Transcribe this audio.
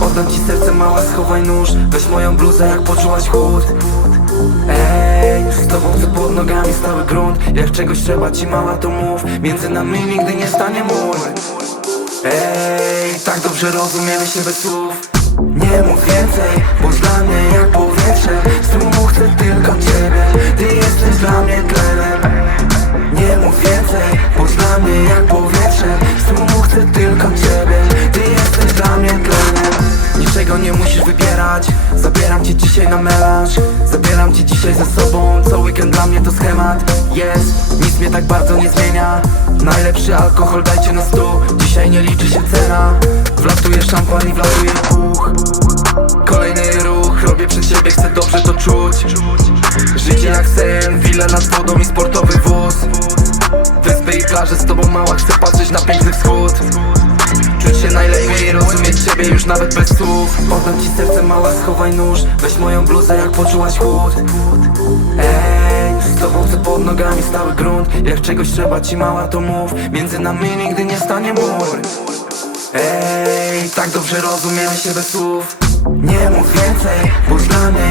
Oddam ci serce mała, schowaj nóż. Weź moją bluzę jak poczułaś chłód. Ej, z tobą chcę pod nogami stały grunt. Jak czegoś trzeba ci mała to mów. Między nami nigdy nie stanie mur. Ej, tak dobrze rozumiemy się bez słów. Nie mów więcej, bo dla mnie jak powietrze. Z tłumu chcę tylko ciebie. Ty jesteś dla mnie tlenem Zabieram cię dzisiaj na melanż. Zabieram cię dzisiaj ze sobą. Co weekend dla mnie to schemat. Jest, nic mnie tak bardzo nie zmienia. Najlepszy alkohol dajcie na stół Dzisiaj nie liczy się cena. Wlatuje szampan i wlatuje puch. Kolejny ruch, robię przed siebie, chcę dobrze to czuć. Życie jak sen, wile nad wodą i sportowy wóz. Wyspy i plaże z tobą mała, chcę patrzeć na piękny wschód Najlepiej, rozumieć ciebie już nawet bez słów. Oddam ci serce mała, schowaj nóż. Weź moją bluzę jak poczułaś chłód. Ej, z tobą chcę pod nogami stały grunt. Jak czegoś trzeba ci mała to mów. Między nami nigdy nie stanie mur. Ej, tak dobrze rozumiemy się bez słów. Nie mów więcej, bo dla mnie